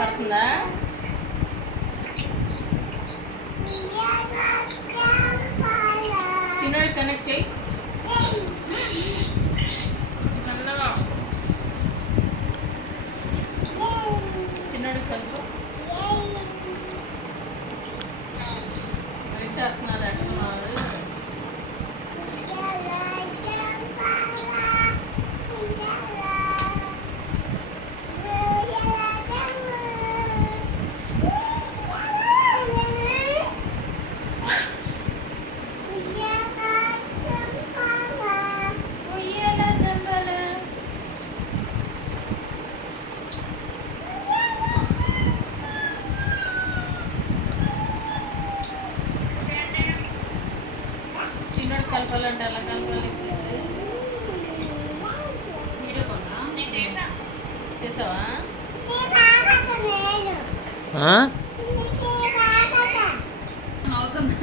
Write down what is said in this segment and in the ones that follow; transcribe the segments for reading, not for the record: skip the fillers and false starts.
పడుతుందా? చిన్నోడి కనెక్ట్ చేయి. చిన్నోడి కలుపు. వెయిట్ చేస్తున్నారు ఎట్టున్నారు. చిన్నోడు కలపాలంటే ఎలా కలపాలి? వీడియో కొన్నా చేసావా? అవుతుంది.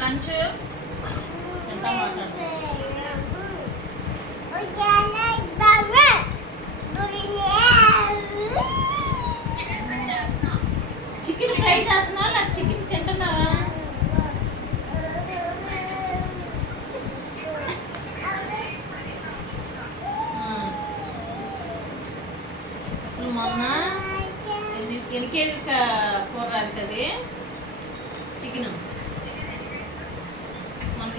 లంచ్ ఎంత మాట్లాడుతుంది? చికెన్ ఫ్రై చేస్తున్నా లేదా చికెన్ తింటున్నావా? అసలు మొన్న ఎల్కేజీ కూర రాదు చికెన్ మన